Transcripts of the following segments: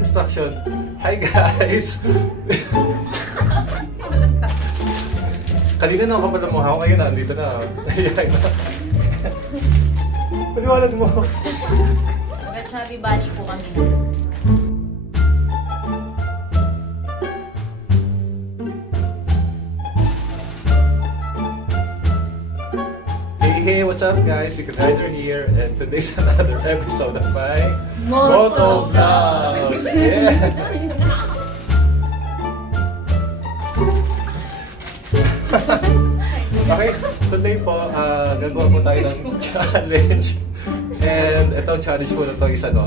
Instruction. Hi guys! Kanina na ako pa ng mukha ko, ngayon nandito na. Ayan na. Paliwanag mo. Mag-chubby bunny po kami na. Hey, what's up guys? We can Rider here, and today's another episode of my Moto Vlogs! Yeah! Okay, today po, gagawa po tayo ng challenge. And itong challenge po na ito is ito,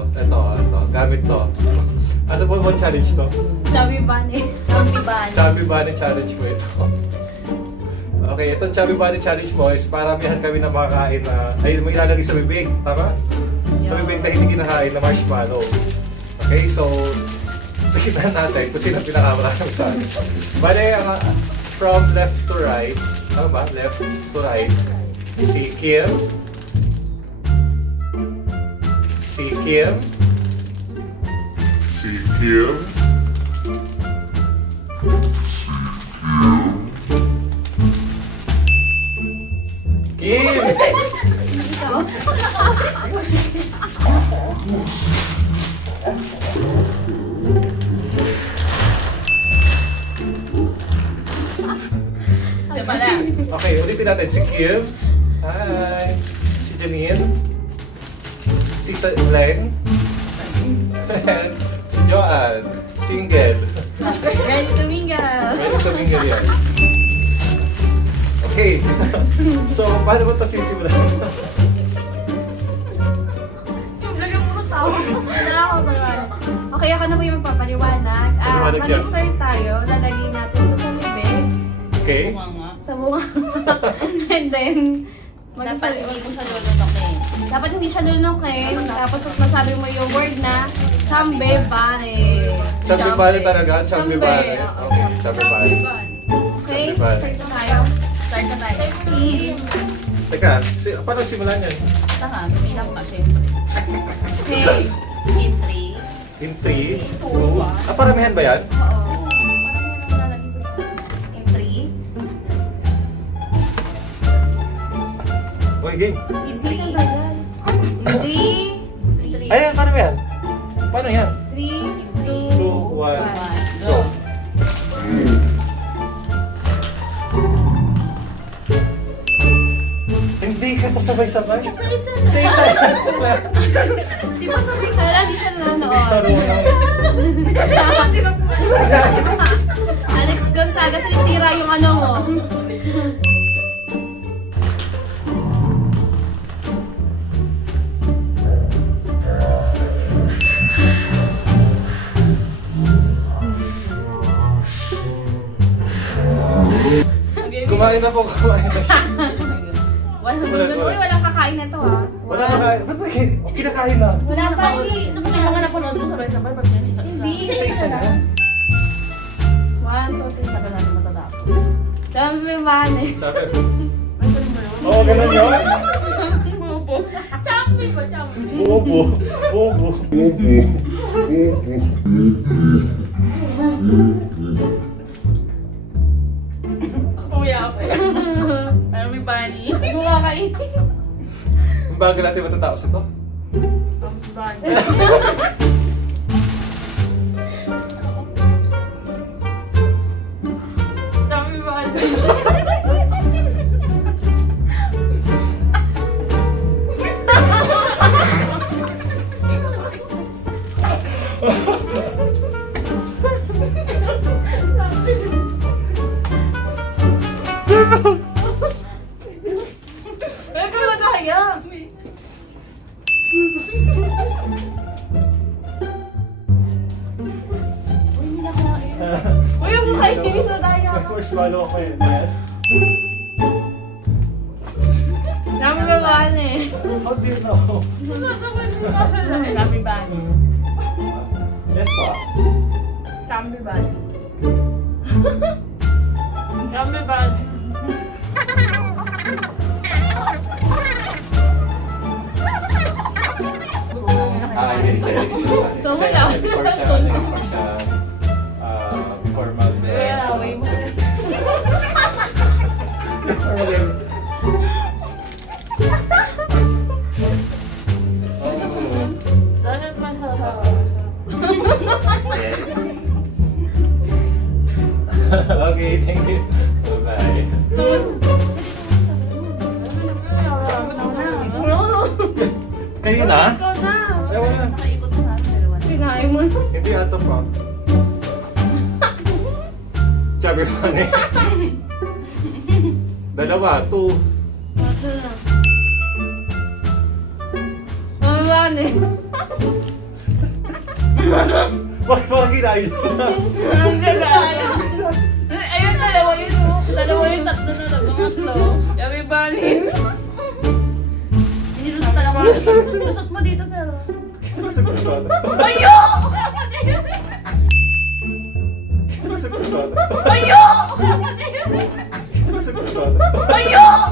gamit to. Ano po yung challenge to? Chubby bunny. Chubby bunny. Chubby bunny challenge po ito. Okay, itong Chubby Bunny Challenge po is paramihan kami na makakain na, ay may ilalagay sa bibig, tama? Yeah. Sa bibig na hindi kinakain na marshmallow. Okay, so, tignan natin kung sino pinakamarami sa akin. Bale, from left to right, tama ba? Left to right. Si Kim. Si Kim. Si Kim. Kim! Okay, ulitin natin. Si Kim. Hi! Si Janine. Si Leng. And si Joanne. Single. Ready to mingle. Ready to mingle yan. Okay. So, paano mo ito sisimulan? Lagyan mo tao. Wala ako ba? Okay, ako na po yung magpapaliwanag. Mag-start tayo. Lalagay natin ito sa bibig. Okay. Sa bunga. And then, dapat hindi mo siya lulunokin. Dapat hindi siya lulunokin. Tapos masabi mo yung word na Chubby Bunny. Chubby Bunny talaga? Chubby Bunny. Okay, Chubby Bunny. Okay, start na tayo. Start na tayo. Teka, paano simulan yan? Saka, hirap pa syempre. Okay. In 3. In 3, 2. Paramihan ba yan? Oo. In 3. Okay, game. Isang tagal. 3. Ayan, paano yan? Paano yan? 3, 2, 1, go. Hindi ka sasabay-sabay? Isa-isa na. Isa-isa na. Di ba sabay-sabay? Hindi siya nanonood. Alex Gonzaga, sinisira yung ano mo. Kumain na po, kumain na siya. Walang kakain na to ha. Wala kakain. Ba't ba kinakain na? Wala pa. Kasi mga napanood mo sabay-sabay pag yan isa-isa. Hindi. Isa-isa na. 1, 2, 3. Tagal natin matatapos. Chubby Bunny. Sabi. Oo, ganun yun. Chubby ba? Chubby. Bobo. Bobo. Chubby Bunny. Bunga kain. Ang bagal natin matatapos ito. Chubby Bunny. Chubby Bunny. Uy, ang makainis na tayo. Marshmallow ako yun, yes. Chubby Bunny. How do you know? Chubby Bunny. Yes po. Chubby Bunny. So, wala. Before siya, before mag... Kaya, away mo. Dapat mahahawa. Okay, thank you. Bye-bye. Kayo na? Ikaw na. Ewan na. Nakaikot na natin, dalawa na. Kinain mo. Hindi ato pa. Sabi pa ni. Dalawa, 2. Wala na eh. Bakit pa kinain na? Ang gagaya. Ayun, dalawa yun, oh. Dalawa yung tatlo na pangatlo. Yummy bunny. Nilusot talaga. Lusot mo dito, pero. Ayoko! Ayoko! Ayoko!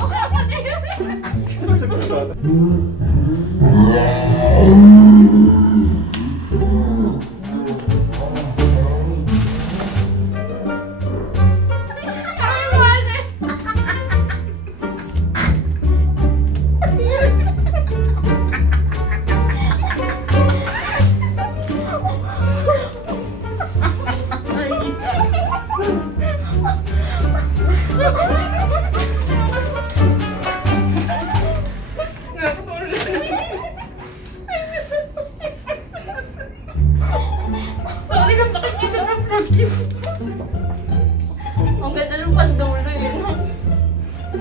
Sorry na makikita ng vlog. Ang ganda ng pandulo yun.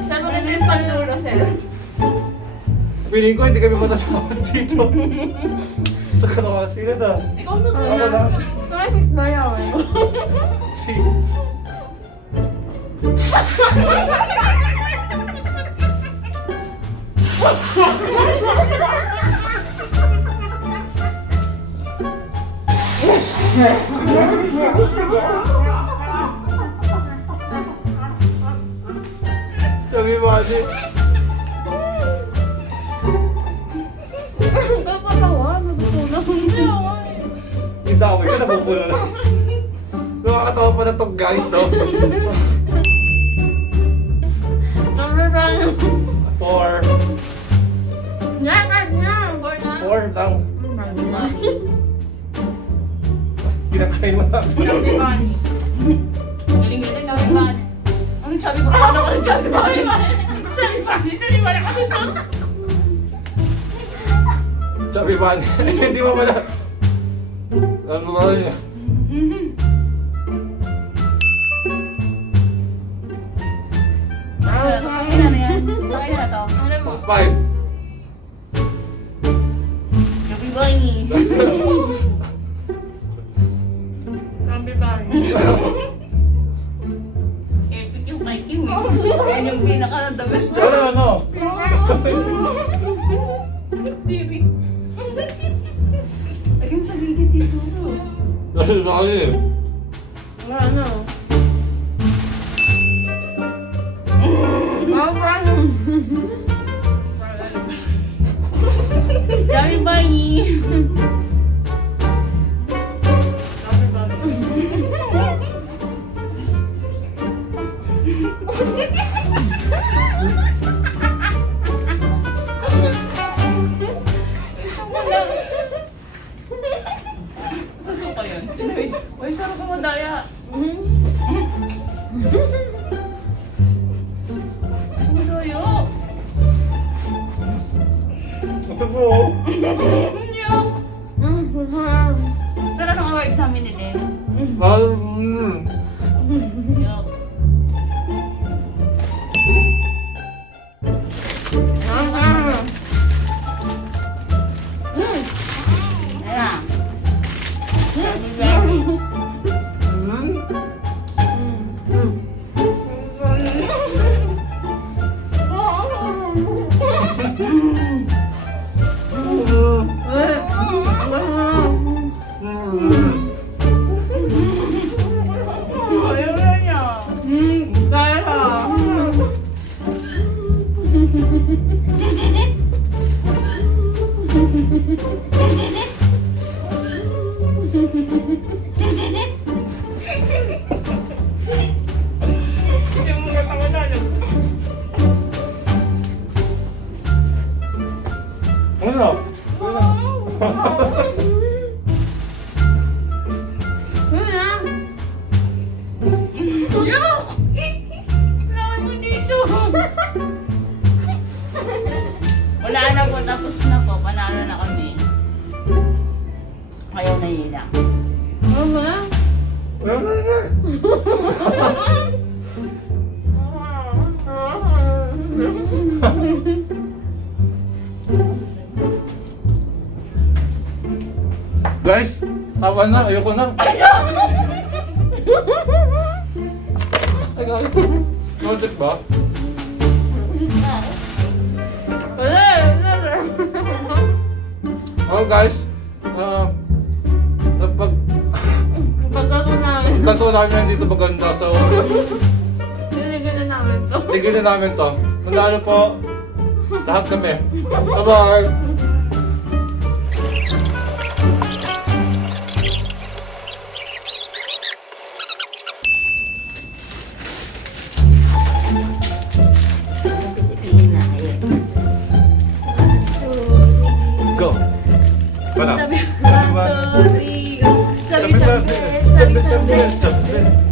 Saan maganda yung pandulo, sir? Feeling ko hindi kami matasawas dito. Sa kalawasi na da. Ikaw na, sir. Ako na. Bakit ba yan? Si... Sabi mo kasi. Napatawa, natutunan. Hindi ako yun, nabubulo na. Nakakatawa pa na to guys, no? Number 4. Yan, na. 4 lang. Kinakain mo na. Chubby bunny. Galing-galing, chubby bunny. Ang chubby bunny. Ano ka ng chubby bunny? Chubby bunny, hindi ba na kami sa... Sabi ba? Hindi mo pala. Ano ba yun? Pakinggan na yan. Pakinggan na to. Ano mo? 5. Chubby bunny. Chubby bunny. Epic yung kay Kim. Yan yung pinaka-the best. Ano? TV. Lagyan sa gigit dito. Ano ba kayo? Ano? Chubby bunny. Susuka yun. Uy, sarap ko madaya. Madaya. Ito po. Nyok. Pero nung award sa amin nila. Nyok. Ayan. Chubby bunny. Ayaw na niya. Manila. Ano ba na? Guys, tama na. Ayoko na. Logic ba? Oh guys, Pagkato namin. tato namin na dito maganda. So, Tinigil na namin to. tigil na namin to. Nandalo po. Lahat kami. Bye-bye. Pilipina. Ayan. Go. Wala. Sabi, 1, 2, 3, go. Sabi, Sabi, sabi, sabi, sabi, sabi.